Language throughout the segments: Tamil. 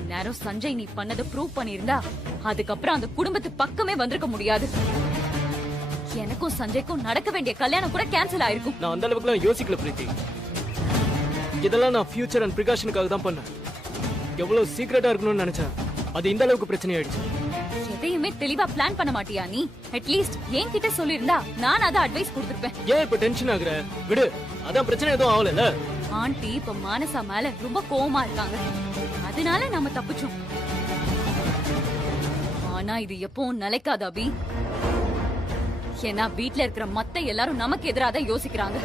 இந்நேரம் சஞ்சய் நீ பண்ணதை ப்ரூவ் பண்ணிருந்தா அதுக்கப்புறம் அந்த குடும்பத்து பக்கமே வந்திருக்க முடியாது. எனக்கும் சஞ்சய்க்கும் நடக்க வேண்டிய கல்யாணம் கூட கேன்சல் ஆயிருக்கும். நான் அந்த அளவுக்குலாம் யோசிக்கல பிரீத்தி. இதெல்லாம் நான் ஃபியூச்சர் அண்ட் பிரிகாஷனுக்காக தான் பண்ணேன். எவ்வளவு சீக்கிரட்டா இருக்கணும்னு நினைச்சேன், அது இந்த அளவுக்கு பிரச்சனை ஆயிடுச்சு. எதையுமே தெளிவா பிளான் பண்ண மாட்டியா நீ? அட்லீஸ்ட் என்கிட்ட சொல்லிருந்தா நான் அதை அட்வைஸ் கொடுத்திருப்பேன். ஏன் இப்ப டென்ஷன் ஆகுற? விடு, அதான் பிரச்சனை எதுவும் ஆகல. ஆண்டி இப்ப மானசா மேல ரொம்ப கோவமா இருக்காங்க, அதனால நாம தப்பிச்சோம். ஆனா இது எப்பவும் நிலைக்காது அபி. ஏன்னா வீட்ல இருக்கிற மத்த எல்லாரும் நமக்கு எதிராக தான் யோசிக்கிறாங்க.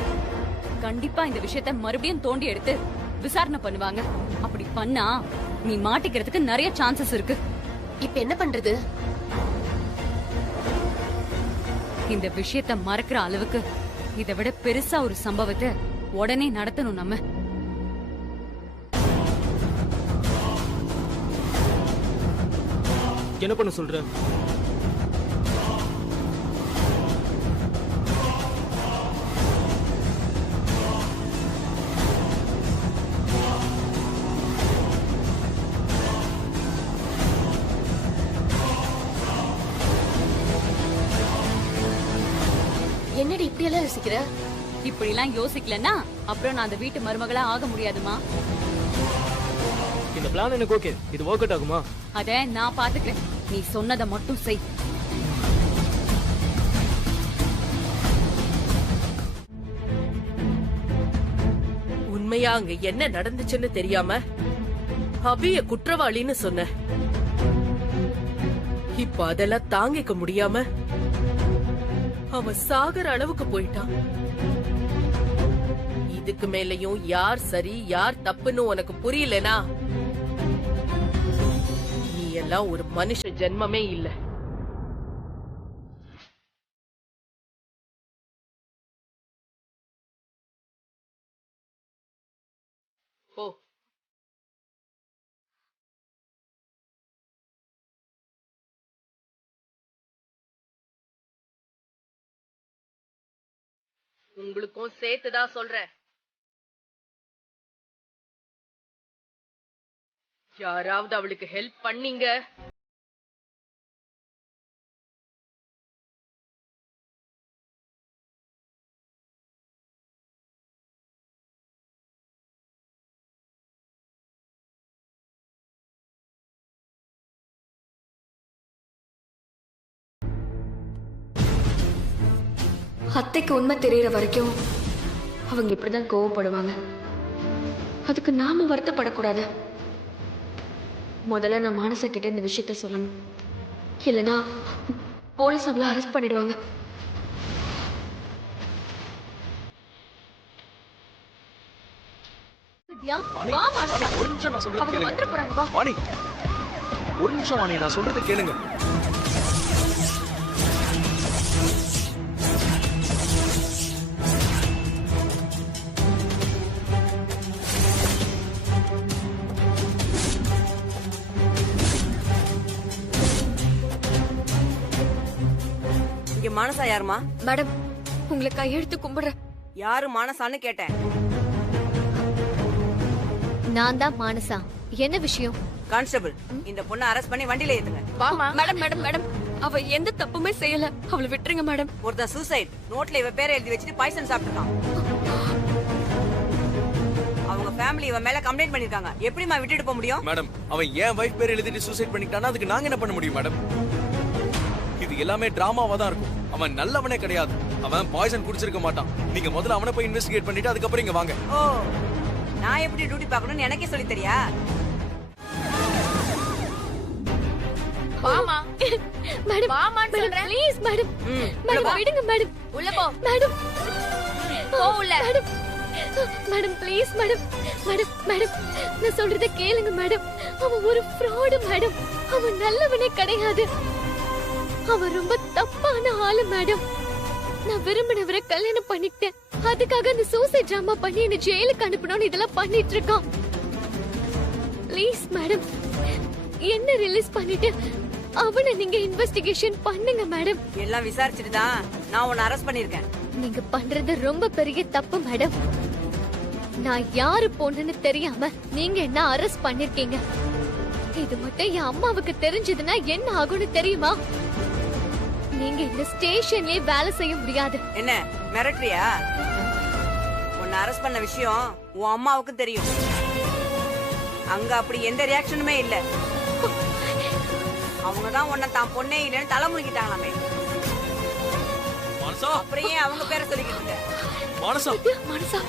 கண்டிப்பா இந்த விஷயத்த மறுபடியும் தோண்டி எடுத்து விசாரணை பண்ணுவாங்க. அப்படி பண்ணா நீ மாட்டிக்கிறதுக்கு நிறைய சான்சஸ் இருக்கு. இப்ப என்ன பண்றது? இந்த விஷயத்த மறக்கிற அளவுக்கு இதை விட பெருசா ஒரு சம்பவத்தை உடனே நடத்தணும் நம்ம. என்ன பண்ண சொல்ற? என்னடி இப்படி எல்லாம் யோசிக்கிற? இப்படி எல்லாம் யோசிக்கலன்னா அப்புறம் நான் அந்த வீட்டு மருமகளா ஆக முடியாதுமா. இந்த பிளான் எனக்கு ஓகே. இது வொர்க் அவுட் ஆகுமா? அத நான் பாத்துக்கிறேன், நீ சொன்னதை மட்டும் செய். உண்மையா அங்க என்ன நடந்துச்சுன்னு தெரியாம அபிய குற்றவாளின்னு சொன்ன. இப்ப அதெல்லாம் தாங்கிக்க முடியாம அவன் சாகர அளவுக்கு போயிட்டான். இதுக்கு மேலயும் யார் சரி யார் தப்புன்னு உனக்கு புரியலனா நீ எல்லாம் ஒரு மனுஷ ஜென்மமே இல்ல. போ. உங்களுக்கும் சேர்த்துதான் சொல்றேன். யாராவது அவளுக்கு ஹெல்ப் பண்ணீங்க அத்தைக்கு உண்மை தெரியற வரைக்கும் அவங்க இப்படிதான் கோவப்படுவாங்க. அதுக்கு நாம வருத்தப்படக்கூடாது. முதல்ல நான் மானச கிட்ட இந்த விஷயத்த சொல்லணும், இல்லைன்னா போலீஸ் அவளை அரெஸ்ட் பண்ணிடுவாங்க. ஒரு நிமிஷம் வாணி, நான் சொல்றது கேளுங்க. மானசா யாருமா? மேடம், உங்களை கையெழுத்து கும்பிடுறேன். யாரு மானசான்னு கேட்டேன். நான் தான் மானசா. என்ன விஷயம்? கான்ஸ்டபிள், இந்த பொண்ணை அரெஸ்ட் பண்ணி வண்டியில ஏத்துங்க. மேடம் மேடம் மேடம், அவ எந்த தப்புமே செய்யல, அவளை விட்டுருங்க மேடம். ஒருத்தன் சூசைட் நோட்ல இவ பேரை எழுதி வச்சுட்டு பாய்சன் சாப்பிட்டுருக்கான். அவங்க ஃபேமிலி இவன் மேல கம்ப்ளைண்ட் பண்ணிருக்காங்க. எப்படிமா விட்டுட்டு போக முடியும்? மேடம், அவன் ஏன் வைஃப் பேர் எழுதிட்டு சூசைட் பண்ணிட்டானா அதுக்கு நாங்க என்ன பண்ண முடியும் மேடம்? இது எல்லாமே டிராமாவா தான் இருக்கும். அவன் நல்லவனே கிடையாது. அவன் பாய்சன் குடிச்சிருக்க மாட்டான். நீங்க முதல்ல அவனை போய் இன்வெஸ்டிகேட் பண்ணிட்டு அதுக்கப்புறம் இங்க வாங்க. ஓ, நான் எப்படி டியூட்டி பார்க்கணும்னு எனக்கே சொல்லி தெரியா? வாமா மேடம், வாமான்னு சொல்றேன். ப்ளீஸ் மேடம், மேடம் விடுங்க மேடம். உள்ள போ மேடம், போ உள்ள. Madam madam please madam. Madam madam நான் சொல்றத கேளுங்க மேடம். அவன் ஒரு ஃப்ராட் மேடம். அவன் நல்லவனே கிடையாது. அவன் ரொம்ப தப்பான ஆளு மேடம். நான் விரும்பினவரை கல்யாணம் பண்ணிக்கிட்டேன். அதுக்காக அந்த சூசைட் டிராமா பண்ணி என்ன ஜெயிலுக்கு அனுப்பணும்னு இதெல்லாம் பண்ணிட்டு இருக்கான். ப்ளீஸ் மேடம், என்ன ரிலீஸ் பண்ணிட்டு அவனை நீங்க இன்வெஸ்டிகேஷன் பண்ணுங்க மேடம். எல்லாம் விசாரிச்சுட்டு தான் நான் உன்னை அரெஸ்ட் பண்ணிருக்கேன். நீங்க பண்றது ரொம்ப பெரிய தப்பு மேடம். நான் யாரு பொண்ணுன்னு தெரியாம நீங்க என்ன அரெஸ்ட் பண்ணிருக்கீங்க. இது மட்டும் என் அம்மாவுக்கு தெரிஞ்சதுன்னா என்ன ஆகும்னு தெரியுமா? நீங்க இந்த ஸ்டேஷன்லயே வேலை செய்ய முடியாது. என்ன மிரட்டுறியா? உன்னை அரெஸ்ட் பண்ண விஷயம் உன் அம்மாவுக்கு தெரியும். அங்க அப்படி எந்த ரியாக்ஷனுமே இல்ல. அவங்கதான் உன்னை தான் பொண்ணே இல்லைன்னு தலை முழுகிட்டாங்களாமே. மானசா, அப்புறம் ஏன் அவங்க பேரை சொல்லிக்கிட்டு இருக்க? மானசா, மனசா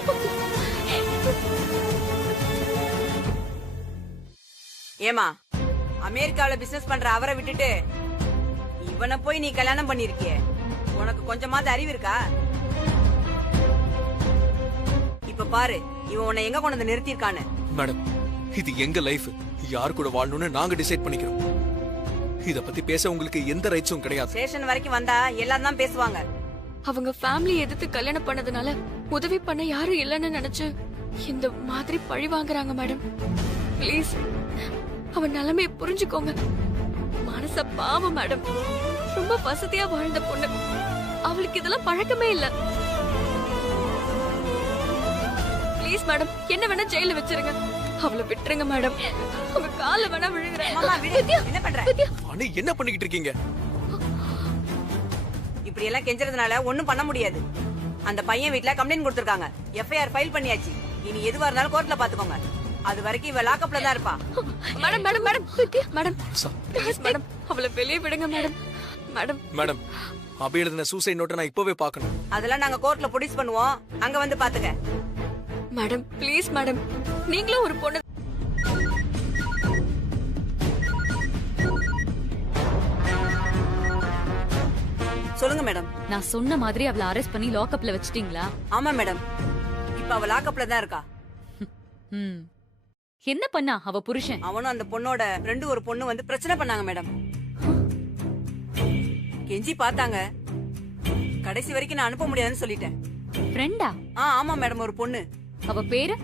ஏமா அமெரிக்காவில பிசினஸ் பண்ற அவரை விட்டுட்டு இவனை போய் நீ கல்யாணம் பண்ணிருக்கிய, உனக்கு கொஞ்சமாவது அறிவு இருக்கா? இப்ப பாரு இவன் உன்னை எங்க கொண்டு வந்து நிறுத்திருக்கான்னு. மேடம், இது எங்க லைஃப். யார் கூட வாழணும்னு நாங்க டிசைட் பண்ணிக்கிறோம். இத பத்தி பேச உங்களுக்கு எந்த ரைட்ஸும் கிடையாது. ஸ்டேஷன் வரைக்கும் வந்தா எல்லாரும் தான் பேசுவாங்க. அவங்க ஃபேமிலி எதிர்த்து கல்யாணம் பண்ணதுனால உதவி பண்ண யாரும் இல்லைன்னு நினைச்சு இந்த மாதிரி பழி வாங்குறாங்க மேடம். ப்ளீஸ் அவன் நிலைமைய புரிஞ்சுக்கோங்க. மனச பாவம் மேடம், ரொம்ப வசதியா வாழ்ந்த பொண்ணு, அவளுக்கு இதெல்லாம் பழக்கமே இல்ல. ப்ளீஸ் மேடம், என்ன வேணா ஜெயில வச்சிருங்க, அவளை விட்டுருங்க மேடம். உங்க கால வேணா விழுங்குறேன். மாமா விடு, என்ன பண்ற? அண்ணே, என்ன பண்ணிக்கிட்டு இருக்கீங்க? இப்படி எல்லாம் கெஞ்சறதுனால ஒண்ணும் பண்ண முடியாது. அந்த பையன் வீட்ல கம்ப்ளைண்ட் கொடுத்திருக்காங்க, எஃப்ஐஆர் ஃபைல் பண்ணியாச்சு. இனி எதுவா இருந்தாலும் கோர்ட்ல பாத்துக்கோங்க. அது வரைக்கும் இவ லாக்அப்ல தான் இருப்பா. Madam madam madam madam please madam, அவளை வெளியே விடுங்க மேடம். மேடம் மேடம், அபி எழுதின சூசைட் நோட்டை நான் இப்பவே பார்க்கணும். அதெல்லாம் நாங்க கோர்ட்ல ப்ரொடியூஸ் பண்ணுவோம், அங்க வந்து பாத்துக்க. மேடம் ப்ளீஸ் மேடம், நீங்களும் ஒரு பொண்ணு. சொல்லுங்க மேடம். நான் சொன்ன மாதிரி அவளை அரெஸ்ட் பண்ணி லாக்அப்ல வச்சிட்டீங்களா? ஆமா மேடம், இப்ப அவ லாக்அப்ல தான் இருக்கா. ம். என்ன பண்ணா அவ புருஷன்? அவனும் அந்த பொண்ணோட ரெண்டு ஒரு பொண்ணு வந்து பிரச்சனை பண்ணாங்க மேடம். கெஞ்சி பார்த்தாங்க, கடைசி வரைக்கும் நான் அனுப்ப முடியாதுன்னு சொல்லிட்டேன். ஃப்ரெண்டா? ஆமா மேடம், ஒரு பொண்ணு. அவ பேரு?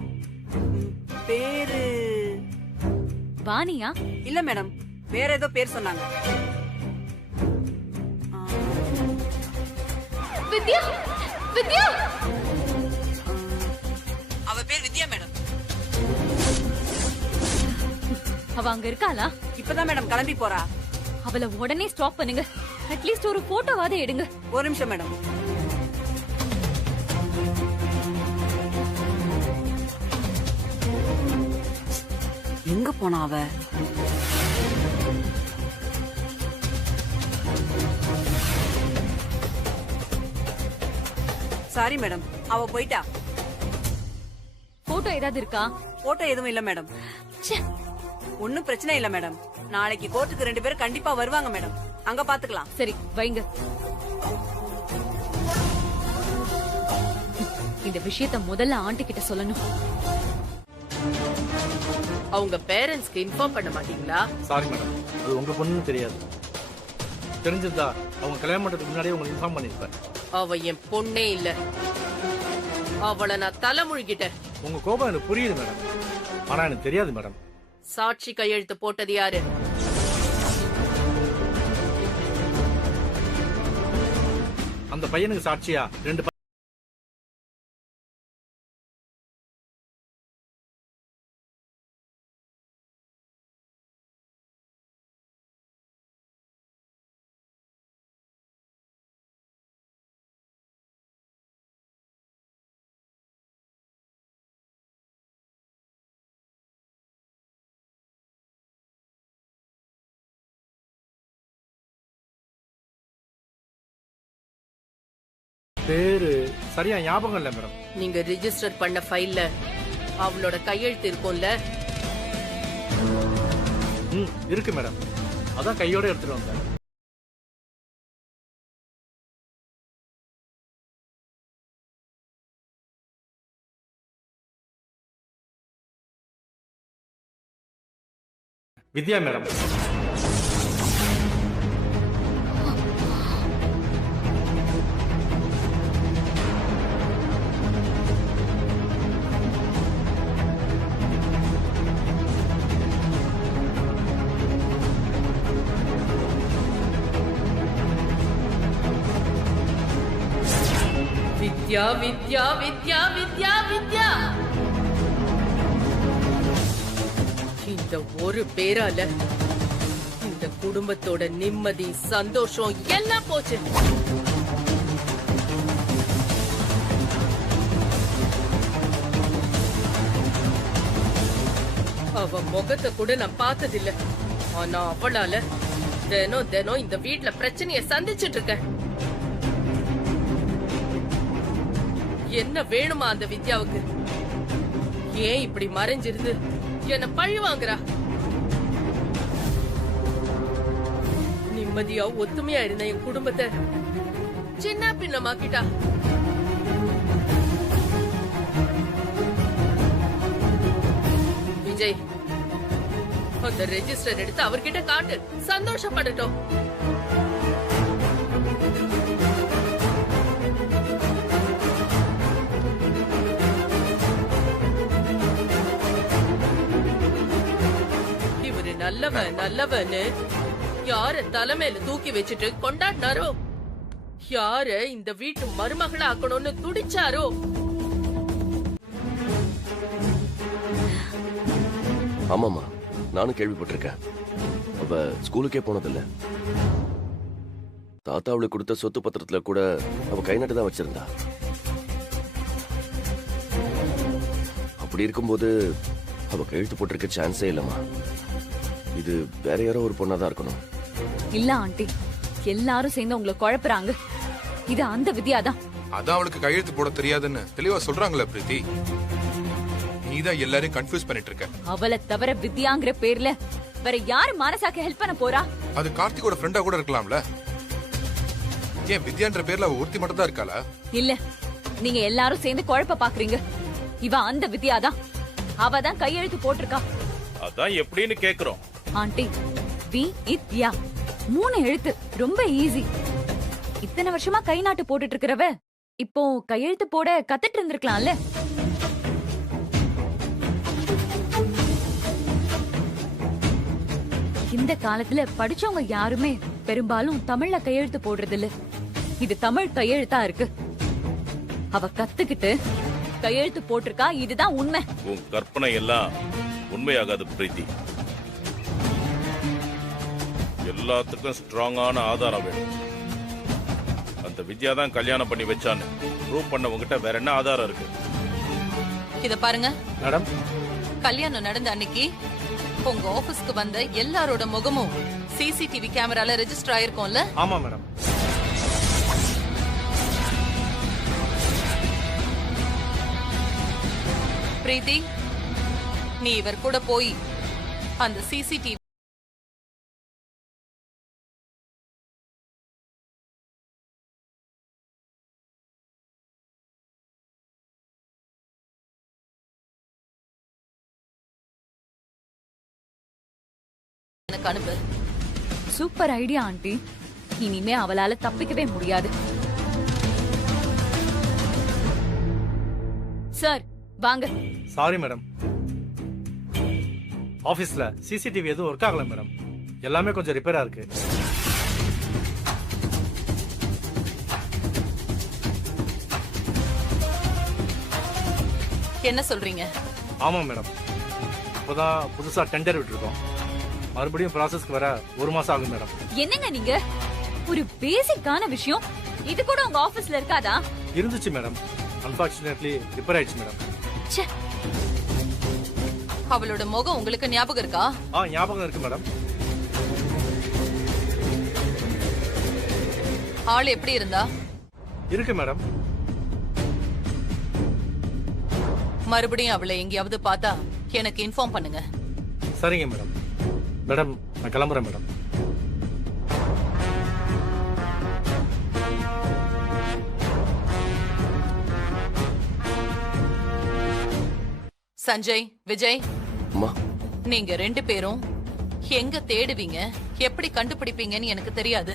பேரு வாணியா? இல்ல மேடம், வேற ஏதோ பேர் சொன்னாங்க. வித்யா வித்யா அவ பேர் வித்யா மேடம். அவ அங்க இருக்காளா? இப்பதான் மேடம் கிளம்பி போறா. அவளை உடனே ஸ்டாப் பண்ணுங்க. அட்லீஸ்ட் ஒரு போட்டோவாத எடுங்க. ஒரு நிமிஷம் மேடம். எங்க போனா அவ? சாரி மேடம், அவ போயிட்டா. போட்டோ ஏதாவது இருக்கா? போட்டோ எதுவும் இல்ல மேடம். ஒன்னும் பிரச்சனை இல்ல மேடம். நாளைக்கு கோர்ட்டுக்கு 2 பேரும் கண்டிப்பா வருவாங்க மேடம், அங்க பாத்துக்கலாம். சரி வைங்க. இந்த விஷயத்த முதல்ல ஆண்டி கிட்ட சொல்லணும். அவங்க பேரண்ட்ஸ்க்கு இன்ஃபார்ம் பண்ண மாட்டீங்களா? சாரி மேடம், அது உங்க பொண்ணுன்னு தெரியாது. தெரிஞ்சதா அவங்க கல்யாணம் பண்றதுக்கு முன்னாடியே உங்களுக்கு இன்ஃபார்ம் பண்ணிருப்பேன். அவ என் பொண்ணே இல்ல, அவளை நான் தலை முழுகிட்டேன். உங்க கோபம் எனக்கு புரியுது மேடம், ஆனா எனக்கு தெரியாது மேடம். சாட்சி கையெழுத்து போட்டது யாரு? அந்த பையனுக்கு சாட்சியா 2 பேரு சரியா ஞாபகம் இல்ல மேடம். நீங்க ரிஜிஸ்டர் பண்ண ஃபைல்ல அவளோட கையெழுத்து இருக்கும்ல? இருக்கு மேடம், அதான் கையோட எடுத்துட்டு வந்தேன். வித்யா மேடம். வித்யா வித்யா வித்யா வித்யா வித்யா, இந்த ஒரு பேரால இந்த குடும்பத்தோட நிம்மதி சந்தோஷம் எல்லாம் போச்சு. அவ முகத்தை கூட நான் பார்த்ததில்ல. ஆனா அவளால தினம் தினம் இந்த வீட்ல பிரச்சனைய சந்திச்சிட்டு இருக்கேன். என்ன வேணுமா அந்த வித்யாவுக்கு? ஏன் இப்படி மறைஞ்சிருந்து என்ன பழி வாங்குறா? நிம்மதியா ஒத்துமையா இருந்த என் குடும்பத்தை சின்ன பின்னமாக்கிட்டா. விஜய், அந்த ரெஜிஸ்டர் எடுத்து அவர்கிட்ட காட்டு, சந்தோஷப்படட்டும். இவரு நல்லவன் நல்லவன்னு யார தலைமையில தூக்கி வச்சுட்டு கொண்டாடினாரோ, யார இந்த வீட்டு மருமகளை ஆக்கணும்னு துடிச்சாரோ, ஆமாமா, நானும் கேள்விப்பட்டிருக்கேன். அவ ஸ்கூலுக்கே போனதில்ல. தாத்தா அவளுக்கு கொடுத்த சொத்து பத்திரத்துல கூட அவ கை நட்டு தான் வச்சிருந்தா. அப்படி இருக்கும்போது அவ கையெழுத்து போட்டிருக்க சான்ஸே இல்லம்மா. இது வேற யாரோ ஒரு பொண்ணாதான் இருக்கணும். இல்ல ஆண்டி, எல்லாரும் சேர்ந்து உங்களை குழப்புறாங்க. இது அந்த வித்யாதான். அதான் அவளுக்கு கையெழுத்து போட தெரியாதுன்னு தெளிவா சொல்றாங்களே பிரீத்தி. நீதான் எல்லாரையும் கன்ஃபியூஸ் பண்ணிட்டு இருக்க. அவளை தவிர வித்யாங்கிற பேர்ல வேற யாரு மானசாக்கு ஹெல்ப் பண்ண போறா? அது கார்த்திகோட ஃப்ரெண்டா கூட இருக்கலாம்ல. ஏன் வித்யான்ற பேர்ல அவ ஒருத்தி மட்டும் தான் இருக்காளா? இல்ல, நீங்க எல்லாரும் சேர்ந்து குழப்ப பாக்குறீங்க. இவ அந்த வித்யாதான். அவ தான் கையெழுத்து போட்டிருக்கா. அதான் எப்படின்னு கேக்குறோம். ஆண்டி, வி இத் யா 3 எழுத்து, ரொம்ப ஈஸி. இத்தனை வருஷமா கை நாட்டு போட்டுட்டு இருக்கிறவ இப்போ கையெழுத்து போட கத்துட்டு இருந்திருக்கலாம்ல. இந்த காலத்துல படிச்சவங்க யாருமே பெரும்பாலும் தமிழ்ல கையெழுத்து போடுறது இல்ல. இது தமிழ் கையெழுத்தா இருக்கு. அவ கத்துக்கிட்டு கையெழுத்து போட்டிருக்கா. இதுதான் உண்மை. உன் கற்பனை எல்லாம் உண்மையாகாது பிரீத்தி. எல்லாத்துக்கும் ஸ்ட்ராங்கான ஆதாரம் வேணும். அந்த வித்யா தான் கல்யாணம் பண்ணி வச்சான்னு ப்ரூவ் பண்ண உங்ககிட்ட வேற என்ன ஆதாரம் இருக்கு? இத பாருங்க மேடம், கல்யாணம் நடந்த அன்னைக்கு உங்க ஆபீஸ்க்கு வந்த எல்லாரோட முகமும் சிசிடிவி கேமரால ரெஜிஸ்டர் ஆயிருக்கும்ல? ஆமா மேடம். பிரீத்தி, நீ இவர் கூட போய் அந்த சிசிடிவி எனக்கு அனுப்பு. Super idea aunty. இனிமே அவளால தப்பிக்கவே முடியாது. சார் வாங்க. சாரி மேடம், ஆபீஸ்ல சிசிடிவி எதுவும் ஒர்க் ஆகல மேடம். எல்லாமே கொஞ்சம் ரிப்பேரா இருக்கு. என்ன சொல்றீங்க? ஆமா மேடம், இப்போதான் புதுசா டெண்டர் விட்டுருக்கோம். மறுபடியும் ப்ராசஸ்க்கு வர 1 மாசம் ஆகும் மேடம். என்னங்க நீங்க? ஒரு பேசிக்கான விஷயம் இது கூட உங்க ஆபீஸ்ல இருக்காதா? இருந்துச்சு மேடம், அன்பார்ச்சுனேட்லி ரிப்பேர் ஆயிடுச்சு மேடம். ச்சே. அவளோட முகம் உங்களுக்கு ஞாபகம் இருக்கா? ஞாபகம் இருக்கு மேடம். ஆள் எப்படி இருந்தா? இருக்கு மேடம். மறுபடியும் அவளை எங்கேயாவது பார்த்தா எனக்கு இன்ஃபார்ம் பண்ணுங்க. சரிங்க மேடம். மேடம், நான் கிளம்புறேன் மேடம். சஞ்சய், விஜய், அம்மா, நீங்க 2 பேரும் எங்க தேடுவீங்க, எப்படி கண்டுபிடிப்பீங்கன்னு எனக்கு தெரியாது.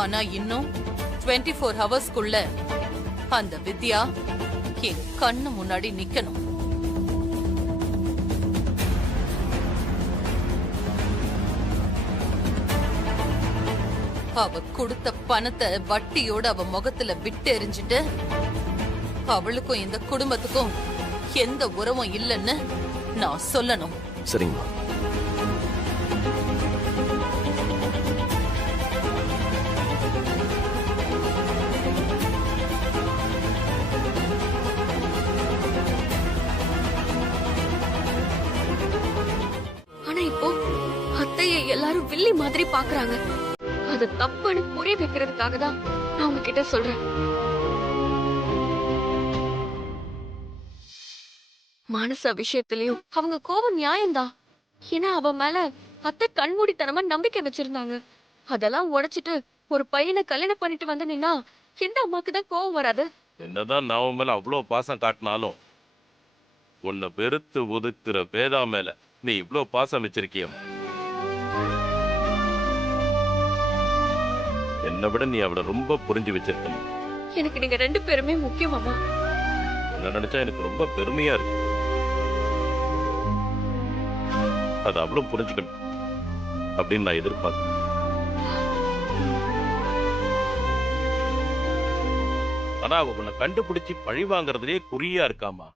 ஆனா இன்னும் 24 ஹவர்ஸ்க்குள்ள அந்த வித்யா என் கண்ணு முன்னாடி நிக்கணும். அவ கொடுத்த பணத்தை வட்டியோட அவ முகத்துல விட்டு எறிஞ்சிட்டு அவளுக்கும் இந்த குடும்பத்துக்கும் எந்த உறவும் இல்லைன்னு நான் சொல்லணும். சரிங்கம்மா. ஆனா இப்போ அத்தையை எல்லாரும் வில்லி மாதிரி பாக்குறாங்க. அது தப்புன்னு புரிய வைக்கிறதுக்காக தான் நான் உங்ககிட்ட சொல்றேன். மானசா விஷயத்திலயும் அவங்க கோபம் நியாயம்தான். ஏன்னா அவ மேல அத்தை கண்மூடித்தனமா நம்பிக்கை வச்சிருந்தாங்க. அதெல்லாம் உடைச்சிட்டு ஒரு பையனை கல்யாணம் பண்ணிட்டு வந்து நின்னா எந்த அம்மாக்கு தான் கோபம் வராது? என்னதான் நான் உன் மேல அவ்வளோ பாசம் காட்டினாலும் உன்னை வெறுத்து ஒதுக்குற வேதா மேல நீ இவ்வளோ பாசம் வச்சிருக்கிய. என்னை விட நீ அவளை ரொம்ப புரிஞ்சு வச்சிருக்க. எனக்கு நீங்க 2 பேருமே முக்கியமாமா. என்ன நினைச்சா எனக்கு ரொம்ப பெருமையா இருக்கு. அது அவ்வளவு புரிஞ்சுக்கணும் அப்படின்னு நான் எதிர்பார்த்தேன். ஆனா அவ உன்னை கண்டுபிடிச்சு பழி வாங்குறதுலயே குறியா இருக்காமா.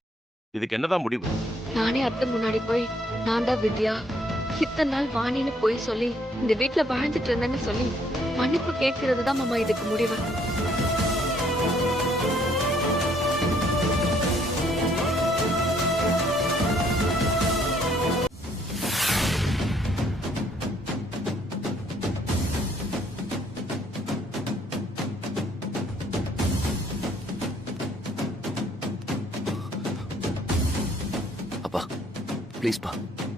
இதுக்கு என்னதான் முடிவு? நானே அத்தை முன்னாடி போய் நான் தான் வித்யா, இத்தனை நாள் வாணின்னு போய் சொல்லி இந்த வீட்டுல வாழ்ந்துட்டு இருந்தேன்னு சொல்லி மன்னிப்பு கேட்கறது தான் மாமா இதுக்கு முடிவு. அப்பா ப்ளீஸ்ப்பா,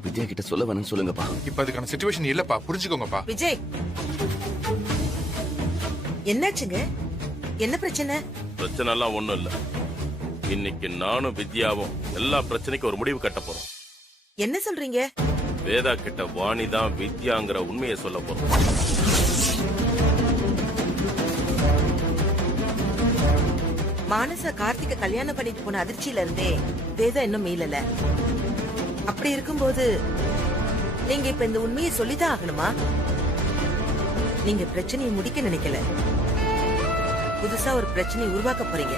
வித்யா கிட்ட சொல்ல வேணும்னு சொல்லுங்கப்பா. இப்ப அதுக்கான சிச்சுவேஷன் இல்லப்பா, புரிஞ்சுக்கோங்கப்பா. விஜய், என்னாச்சுங்க? என்ன பிரச்சனை? பிரச்சனை எல்லாம் ஒண்ணும் இல்ல. இன்னைக்கு நானும் வித்யாவும் எல்லா பிரச்சனைக்கும் ஒரு முடிவு கட்ட போறோம். என்ன சொல்றீங்க? வேதா கிட்ட வாணி தான் வித்யாங்கிற உண்மையை சொல்ல போறோம். மானசா கார்த்திகை கல்யாணம் பண்ணிட்டு போன அதிர்ச்சியில இருந்தே வேதா இன்னும் மீளல. அப்படி இருக்கும்போது நீங்க இப்ப இந்த உண்மையை சொல்லிதான் ஆகணுமா? நீங்க பிரச்சனையை முடிக்க நினைக்கல, புதுசா ஒரு பிரச்சனையை உருவாக்க போறீங்க.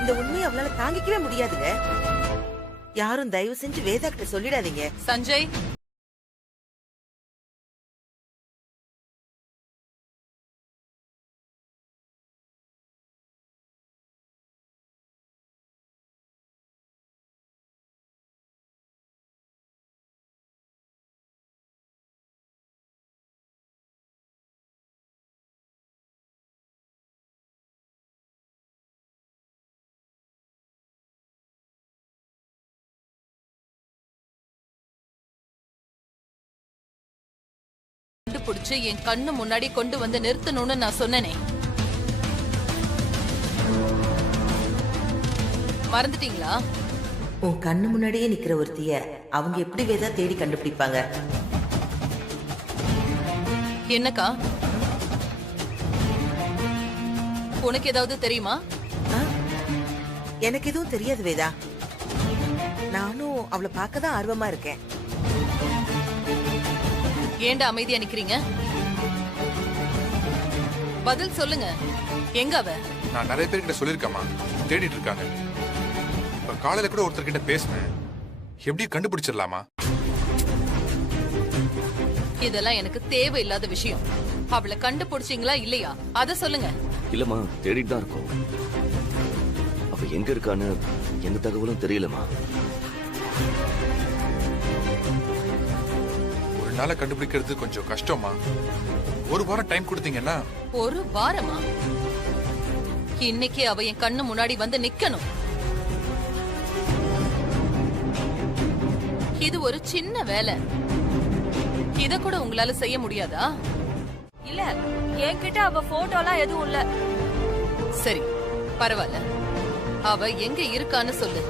இந்த உண்மையை அவளால தாங்கிக்கவே முடியாதுங்க. யாரும் தயவு செஞ்சு வேதா கிட்ட சொல்லிடாதீங்க. சஞ்சய், கண்டுபிடிச்சு என் கண்ணு முன்னாடி கொண்டு வந்து நிறுத்தணும்னு நான் சொன்னேனே, மறந்துட்டீங்களா? உன் கண்ணு முன்னாடியே நிக்கிற ஒருத்திய அவங்க எப்படி வேதா தேடி கண்டுபிடிப்பாங்க? என்னக்கா, உனக்கு ஏதாவது தெரியுமா? எனக்கு எதுவும் தெரியாது வேதா. நானும் அவளை பார்க்கதான் ஆர்வமா இருக்கேன். ஏண்டா அமைதியா நிக்கிறீங்க? பதில் சொல்லுங்க. எங்க அவ? நான் நிறைய பேர்கிட்ட சொல்லிருக்கேமா, தேடிட்டு இருக்காங்க. இப்ப காலையில கூட ஒருத்தர்கிட்ட பேசினேன். எப்படி கண்டுபிடிச்சிடலாமா? இதெல்லாம் எனக்கு தேவையில்லாத விஷயம். அவளை கண்டுபிடிச்சீங்களா இல்லையா அத சொல்லுங்க. இல்லம்மா, தேடிட்டு தான் இருக்கோம். அவ எங்க இருக்கான்னு எந்த தகவலும் தெரியலமா. ஒரு நாளை கண்டுபிடிக்கிறது கொஞ்சம் கஷ்டமா. ஒரு வாரம் டைம் கொடுத்தீங்கன்னா. ஒரு வாரமா? இன்னைக்கு அவ என் கண்ணு முன்னாடி வந்து நிக்கணும். இது ஒரு சின்ன வேலை. இத கூட உங்களால செய்ய முடியாதா? இல்ல, என்கிட்ட அவ போட்டோலாம் எதுவும் இல்ல. சரி, பரவாயில்ல. அவ எங்க இருக்கான்னு சொல்லு.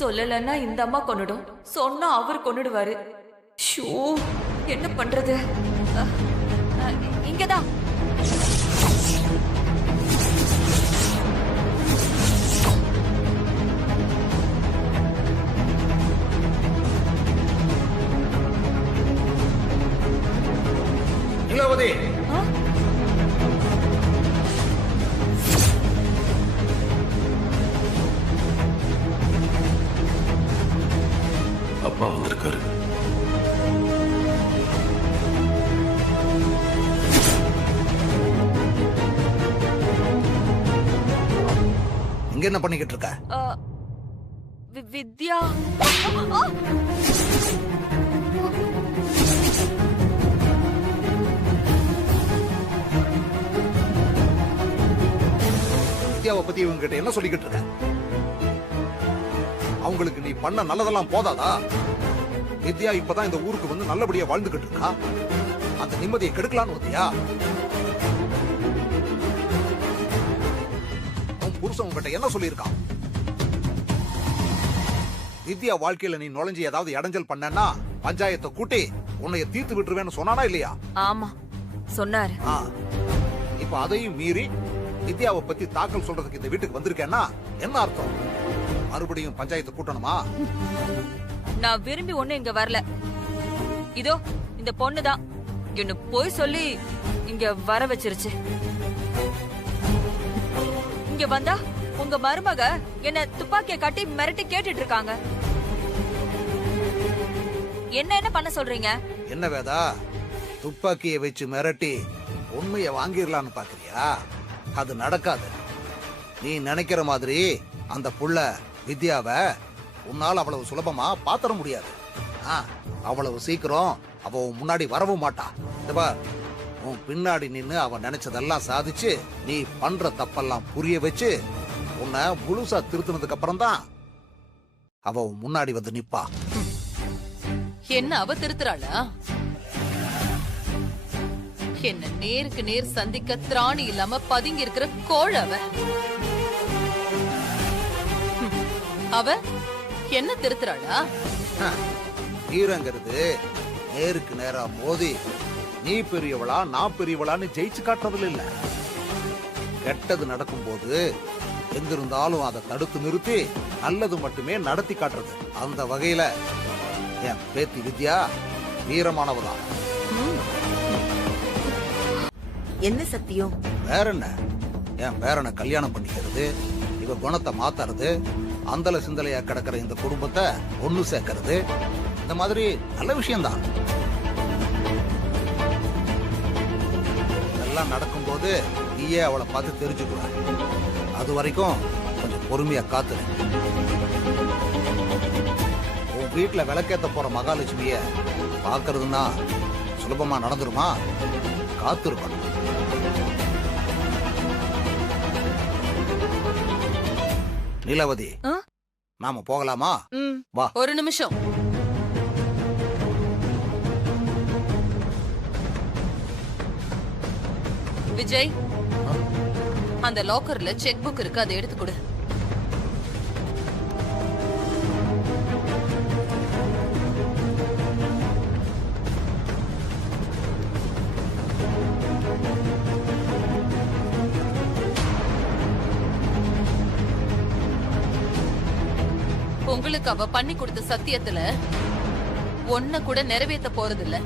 சொல்லலன்னா இந்த அம்மா கொன்னுடும், சொன்னா அவர் கொன்னுடுவாரு. ஷோ, என்ன பண்றது? இங்கதான். லீலாவதி, அப்பா வந்திருக்காரு. இங்க என்ன பண்ணிக்கிட்டு இருக்க? வித்யா வித்யாவை பத்தி இவங்க கிட்ட என்ன சொல்லிக்கிட்டு இருக்க? அவங்களுக்கு நீ பண்ண நல்லதெல்லாம் போதாதா? வித்யா இப்பதான் இந்த ஊருக்கு வந்து நல்லபடியா வாழ்ந்துகிட்டு இருக்கா. அந்த நிம்மதியை கெடுக்கலான்னு வந்தியா? உன் புருஷன் உங்ககிட்ட என்ன சொல்லியிருக்கான்? வித்யா வாழ்க்கையில நீ நுழைஞ்சு ஏதாவது இடைஞ்சல் பண்ணனா பஞ்சாயத்தை கூட்டி உன்னைய தீர்த்து விட்டுருவேன்னு சொன்னானா இல்லையா? ஆமா சொன்னாரு. இப்ப அதையும் மீறி வித்யாவை பத்தி தாக்கல் சொல்றதுக்கு இந்த வீட்டுக்கு வந்திருக்கேன்னா என்ன அர்த்தம்? மறுபடியும் பஞ்சாயத்து கூட்டணுமா? நான் விரும்பி ஒண்ணு இங்க வரல. இதோ இந்த பொண்ணுதான் என்ன போய் சொல்லி இங்க வர வச்சிருச்சு. இங்க வந்தா உங்க மருமக என்ன துப்பாக்கிய காட்டி மிரட்டி கேட்டுட்டு இருக்காங்க. என்ன பண்ண சொல்றீங்க? என்ன வேதா, துப்பாக்கியை வச்சு மிரட்டி உண்மையை வாங்கிடலான்னு பாக்குறியா? அது நடக்காது. நீ நினைக்கிற மாதிரி அந்த புள்ள வித்யாவை உன்னால அவ்வளவு சுலபமா பாத்திர முடியாது. அவ்வளவு சீக்கிரம் அவ முன்னாடி வரவும் மாட்டா. உன் பின்னாடி நின்னு அவன் நினைச்சதெல்லாம் சாதிச்சு நீ பண்ற தப்பெல்லாம் புரிய வச்சு உன்னை முழுசா திருத்தினதுக்கு அப்புறம் தான் அவ முன்னாடி வந்து நிப்பா. என்ன அவ திருத்துறாளா? என்ன நேருக்கு நேர் சந்திக்க திராணி இல்லாம பதுங்கி இருக்கிற கோழ அவ என்ன திருத்துறாளா? வீரங்கிறது நேருக்கு நேரா மோதி நீ பெரியவளா நான் பெரியவளான்னு ஜெயிச்சு காட்டுறதுல இல்ல. கெட்டது நடக்கும் போது எங்கிருந்தாலும் அதை தடுத்து நிறுத்தி நல்லது மட்டுமே நடத்தி காட்டுறது. அந்த வகையில என் பேத்தி வித்யா வீரமானவளா. என்ன சத்தியம்? வேற என்ன, என் பேரனை கல்யாணம் பண்ணிக்கிறது, இவ குணத்தை மாத்துறது, அந்தல சிந்தலையா கிடக்கிற இந்த குடும்பத்தை ஒண்ணு சேர்க்கறது, இந்த மாதிரி நல்ல விஷயம்தான். இதெல்லாம் நடக்கும்போது நீயே அவளை பார்த்து தெரிஞ்சுக்குவ. அது வரைக்கும் கொஞ்சம் பொறுமையா காத்துரு. உன் வீட்டுல விளக்கேத்த போற மகாலட்சுமிய பாக்குறதுன்னா சுலபமா நடந்துருமா? காத்திருக்கணும். நிலவதி, நாம போகலாமா? வா. ஒரு நிமிஷம். விஜய், அந்த லாக்கர்ல செக் புக் இருக்கு, அதை எடுத்து கொடு. உங்களுக்கு அவ பண்ணி கொடுத்த சத்தியத்துல ஒன்ன கூட நிறைவேற்ற போறது இல்ல.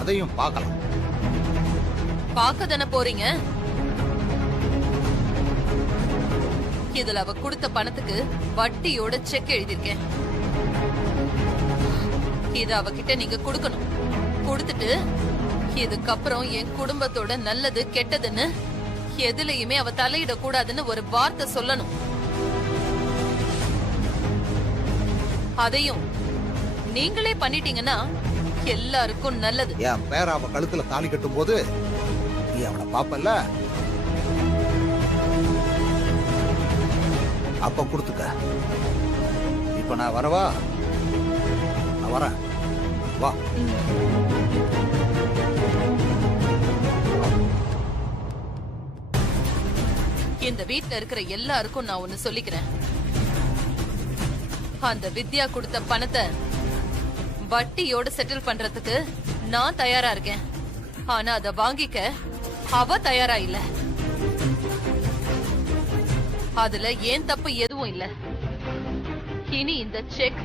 அதையும் பார்க்கலாம். பார்க்க தானே போறீங்க? இதுல அவ கொடுத்த பணத்துக்கு வட்டியோட செக் எழுதிருக்கேன். இத அவகிட்ட நீங்க கொடுக்கணும். கொடுத்துட்டு இதுக்கப்புறம் என் குடும்பத்தோட நல்லது கெட்டதுன்னு எதுலயுமே அவ தலையிட கூடாதுன்னு ஒரு வார்த்தை சொல்லணும். அதையும் நீங்களே பண்ணிட்டீங்கன்னா எல்லாருக்கும் நல்லது. என் பேர அவ கழுத்துல தாலி கட்டும் போது நீ அவளை பாப்பல்ல, அப்ப கொடுத்துக்க. இப்ப நான் வரவா? நான் வரேன். வா. இந்த வீட்ல இருக்கிற எல்லாருக்கும் நான் ஒண்ணு சொல்லிக்கிறேன். அந்த வித்யா கொடுத்த பணத்தை வட்டியோட செட்டில் பண்றதுக்கு நான் தயாரா இருக்கேன். ஆனா அத வாங்கிக்க அவ தயாரா இல்ல. அதுல ஏன் தப்பு எதுவும் இல்ல. இனி இந்த செக்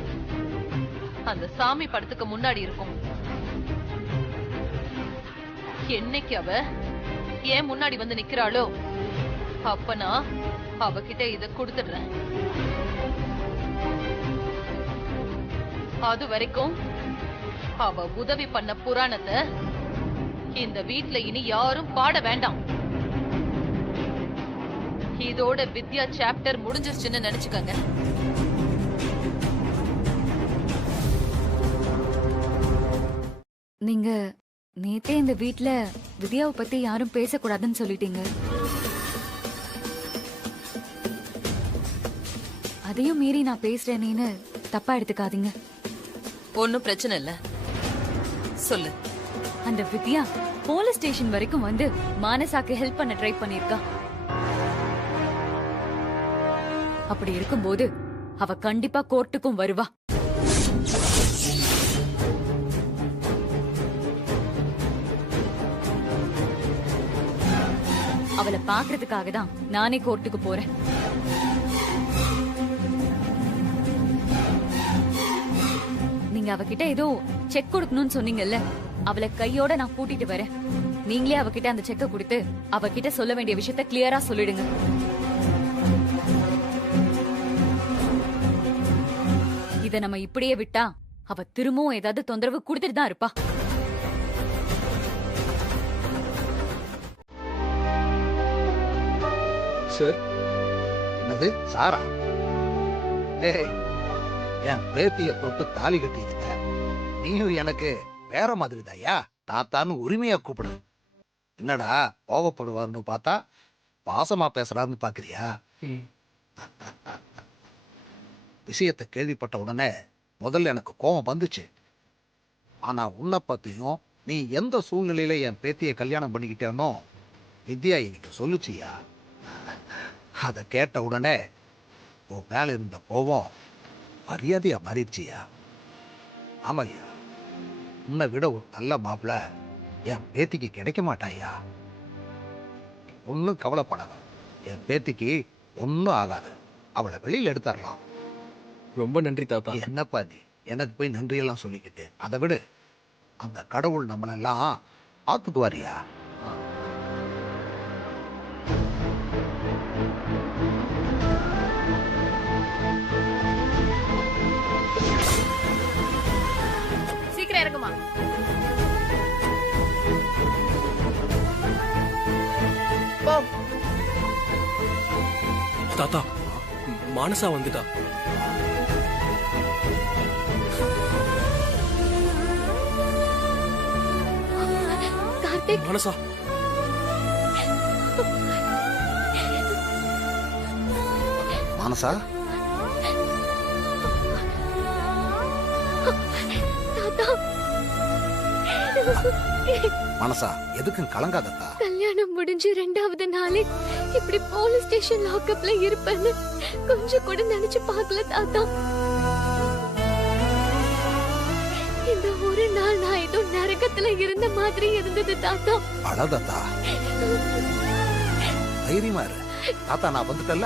அந்த சாமி படத்துக்கு முன்னாடி இருக்கும். என்னைக்கு அவ ஏன் முன்னாடி வந்து நிக்கிறாளோ அப்ப நான் அவகிட்ட இத கொடுத்துடுறேன். அது வரைக்கும் அவ உதவி பண்ண புராணத்தை இந்த வீட்ல இனி யாரும் பாட வேண்டாம். இதோட வித்யா சாப்டர் முடிஞ்சிருச்சுன்னு நினைச்சுக்கங்க. நீங்க நேத்தே இந்த வீட்ல வித்யாவை பத்தி யாரும் பேசக்கூடாதுன்னு சொல்லிட்டீங்க. அதையும் மீறி நான் பேசுறேனேன்னு தப்பா எடுத்துக்காதீங்க. ஒன்னும் பிரச்சனை இல்ல, சொல்லு. அந்த வித்யா போலீஸ் ஸ்டேஷன் வரைக்கும் வந்து மானசாக்கு ஹெல்ப் பண்ண ட்ரை பண்ணிருக்கா. அப்படி இருக்கும்போது அவ கண்டிப்பா கோர்ட்டுக்கும் வருவா. அவளை பாக்குறதுக்காக தான் நானே கோர்ட்டுக்கு போறேன். நீங்க அவகிட்ட ஏதோ செக் கொடுக்கணும்னு சொன்னீங்கல்ல, அவளை கையோட நான் கூட்டிட்டு வரேன். நீங்களே அவகிட்ட அந்த செக்க கொடுத்து அவகிட்ட சொல்ல வேண்டிய விஷயத்த கிளியரா சொல்லிடுங்க. இத நம்ம இப்படியே விட்டா அவ திரும்பவும் ஏதாவது தொந்தரவு கொடுத்துட்டு தான் இருப்பா. சார், என்னது சாரா? ஏய், என் பேத்திய தொட்டு தாலி கட்டிக்கிட்ட நீயும் எனக்கு வேற மாதிரி தாயா. தாத்தான்னு உரிமையா கூப்பிடு. என்னடா கோவப்படுவார்னு பார்த்தா பாசமா பேசுறான்னு பாக்குறியா? விஷயத்தை கேள்விப்பட்ட உடனே முதல்ல எனக்கு கோபம் வந்துச்சு. ஆனா உன்னை பத்தியும் நீ எந்த சூழ்நிலையில என் பேத்தியை கல்யாணம் பண்ணிக்கிட்டேனோ வித்யா என்கிட்ட சொல்லுச்சியா. அதை கேட்ட உடனே உன் மேல இருந்த கோபம் மரியாதையா மாறிடுச்சியா. ஆமாய்யா, உன்னை விட ஒரு நல்ல மாப்பிள்ள என் பேத்திக்கு கிடைக்க மாட்டாயா. ஒன்னும் கவலைப்படாத, என் பேத்திக்கு ஒன்னும் ஆகாது. அவளை வெளியில எடுத்துடலாம். ரொம்ப நன்றி தாத்தா. என்னப்பா நீ எனக்கு போய் நன்றியெல்லாம் சொல்லிக்கிட்டு, அதை விடு. அந்த கடவுள் நம்மளெல்லாம் ஆத்துக்குவாரியா. சீக்கிரம் இறங்குமா. தாத்தா, மானசா வந்துட்டா. கார்த்திக், மானசா, மானசா, தாத்தா. மனசா எதுக்கும் கலங்காதத்தா. கல்யாணம் முடிஞ்சு 2வது நாளே இப்படி போலீஸ் ஸ்டேஷன் லாக்அப்ல இருப்பேன்னு கொஞ்சம் கூட நினைச்சு பார்க்கல தாத்தா. இந்த ஒரு நாள் நான் ஏதோ நரகத்துல இருந்த மாதிரி இருந்தது தாத்தா. அழாதத்தா, தைரியமா இரு. தாத்தா நான் வந்துட்டல.